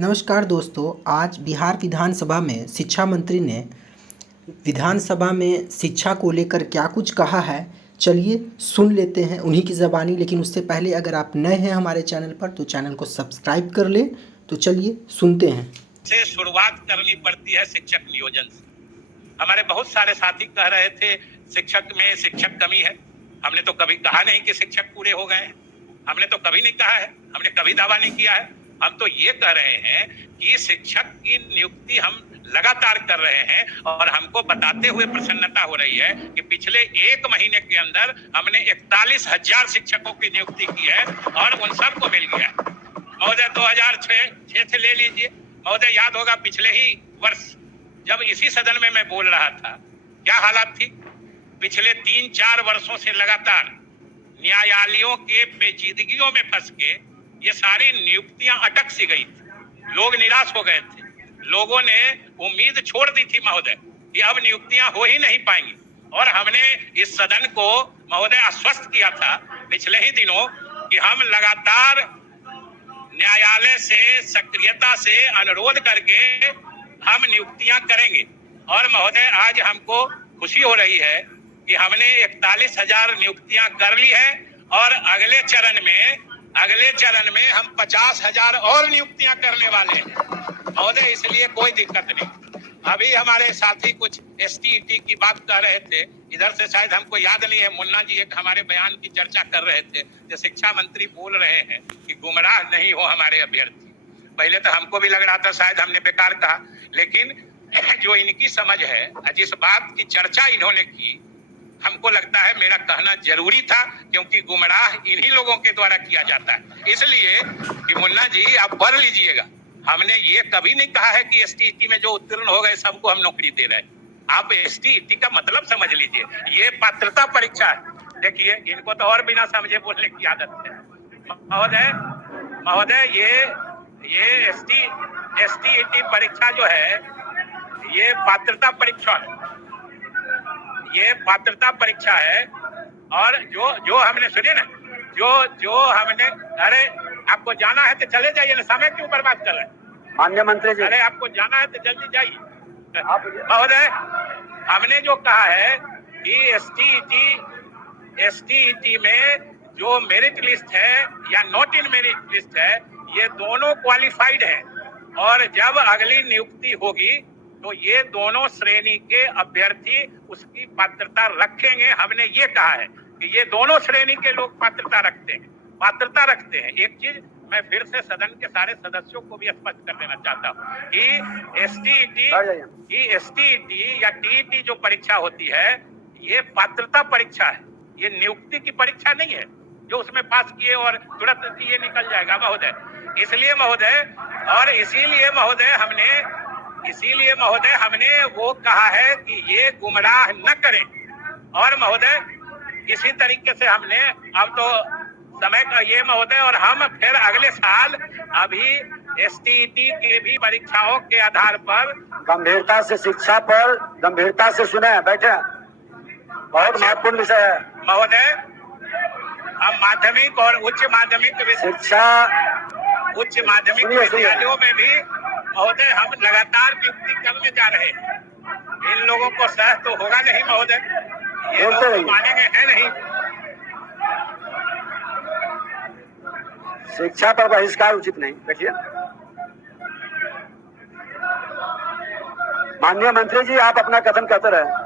नमस्कार दोस्तों, आज बिहार विधानसभा में शिक्षा मंत्री ने विधानसभा में शिक्षा को लेकर क्या कुछ कहा है। चलिए सुन लेते हैं उन्हीं की ज़बानी। लेकिन उससे पहले अगर आप नए हैं हमारे चैनल पर तो चैनल को सब्सक्राइब कर ले। तो चलिए सुनते हैं। से शुरुआत करनी पड़ती है शिक्षक नियोजन से। हमारे बहुत सारे साथी कह रहे थे शिक्षक में शिक्षक कमी है। हमने तो कभी कहा नहीं कि शिक्षक पूरे हो गए हैं। हमने तो कभी नहीं कहा है, हमने कभी दावा नहीं किया है। हम तो ये कह रहे हैं कि शिक्षक की नियुक्ति हम लगातार कर रहे हैं और हमको बताते हुए प्रसन्नता हो रही है कि पिछले 1 महीने के अंदर हमने 41,000 शिक्षकों की नियुक्ति की है और उन सबको मिल गया है। महोदय 2006 से ले लीजिए। महोदय याद होगा पिछले ही वर्ष जब इसी सदन में मैं बोल रहा था, क्या हालात थी। पिछले 3-4 वर्षों से लगातार न्यायालयों के पेचीदगियों में फंस के ये सारी नियुक्तियां अटक सी गई थी। लोग निराश हो गए थे, लोगों ने उम्मीद छोड़ दी थी महोदय कि अब नियुक्तियां हो ही नहीं पाएंगी। और हमने इस सदन को महोदय आश्वस्त किया था पिछले ही दिनों कि हम लगातार न्यायालय से सक्रियता से अनुरोध करके हम नियुक्तियां करेंगे। और महोदय आज हमको खुशी हो रही है कि हमने 41,000 नियुक्तियां कर ली है और अगले चरण में हम 50,000 और नियुक्तियां करने वाले हैं महोदय। इसलिए कोई दिक्कत नहीं। अभी हमारे साथी कुछ ST-ET की बात कर रहे थे, इधर से शायद हमको याद नहीं है, मुन्ना जी एक हमारे बयान की चर्चा कर रहे थे जो शिक्षा मंत्री बोल रहे हैं कि गुमराह नहीं हो हमारे अभ्यर्थी। पहले तो हमको भी लग रहा था शायद हमने बेकार कहा, लेकिन जो इनकी समझ है, जिस बात की चर्चा इन्होंने की, हमको लगता है मेरा कहना जरूरी था, क्योंकि गुमराह इन्हीं लोगों के द्वारा किया जाता है। इसलिए कि मुन्ना जी आप पढ़ लीजिएगा, हमने ये कभी नहीं कहा है कि ST-ET में जो उत्तीर्ण हो गए सबको हम नौकरी दे रहे हैं। आप ST-ET का मतलब समझ लीजिए, ये पात्रता परीक्षा है। देखिए इनको तो और बिना समझे बोलने की आदत है महोदय। ये ST-ET परीक्षा जो है ये पात्रता परीक्षा है, ये पात्रता परीक्षा है। और जो हमने सुने ना, जो हमने, अरे आपको जाना है तो चले जाइए ना, समय क्यों बर्बाद कर रहे हैं माननीय मंत्री जी। अरे आपको जाना है तो जल्दी जाइए। महोदय हमने जो कहा है कि ST-ET में जो मेरिट लिस्ट है या नॉट इन मेरिट लिस्ट है, ये दोनों क्वालिफाइड है। और जब अगली नियुक्ति होगी तो ये दोनों श्रेणी के अभ्यर्थी उसकी पात्रता रखेंगे। हमने ये कहा है कि ये दोनों श्रेणी के लोग पात्रता रखते हैं। एक चीज मैं फिर से सदन के सारे सदस्यों को भी स्पष्ट कर देना चाहता हूँ कि ST-ET या TET जो परीक्षा होती है ये पात्रता परीक्षा है, ये नियुक्ति की परीक्षा नहीं है जो उसमें पास किए और तुरंत ये निकल जाएगा महोदय। इसीलिए महोदय हमने वो कहा है कि ये गुमराह न करें। और महोदय इसी तरीके से हमने अब तो समय का ये महोदय, और हम फिर अगले साल अभी ST-ET के भी परीक्षाओं के आधार पर गंभीरता से शिक्षा पर गंभीरता से सुने, बैठे, बहुत महत्वपूर्ण विषय है महोदय। अब माध्यमिक और उच्च माध्यमिक विद्यालयों में भी महोदय हम लगातार नियुक्ति करने जा रहे हैं। इन लोगों को सह तो होगा नहीं महोदय, ये लोग तो मानेंगे है नहीं। शिक्षा पर बहिष्कार उचित नहीं। देखिए माननीय मंत्री जी, आप अपना कथन कहते रहे।